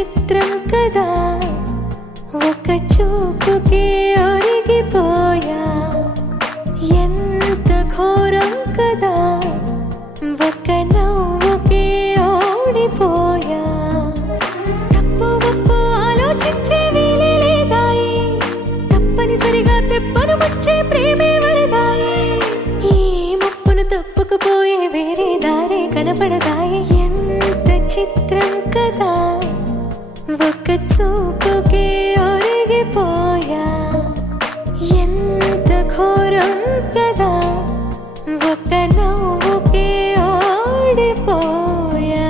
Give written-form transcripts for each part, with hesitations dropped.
చిత్రం కదా ఒక చూపుకే ఒరిగిపోయా ఎంత ఘోరం కదా ఒక నవ్వుకే ఓడిపోయా తప్పు ఒప్పు ఆలోచించే వీలే లేదాయే తప్పనిసరిగా తెప్పను ముచ్చే ప్రేమే వరదాయే ఈ ముప్పును తప్పుకుపోయే వేరే దారే కనపడదాయే ఎంత చిత్రం కదా ఒక చూపుకే ఒరిగిపోయా ఎంత ఘోరం కదా ఒక నవ్వుకే ఓడిపోయా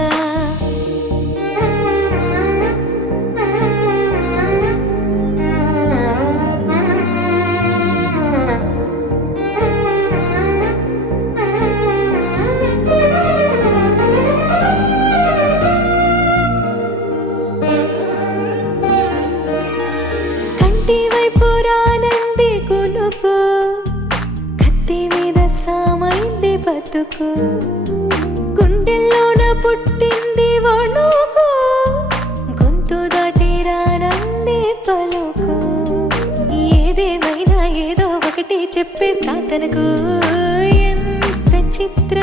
కంటి వైపు రానంది కునుకు కత్తి మీద సామైంది బతుకు గుండెల్లోన పుట్టింది వణుకు గొంతు దాటి రానంది పలుకు ఏదేమైనా ఏదో ఒకటి చెప్పేస్తా తనకు ఎంత చిత్రం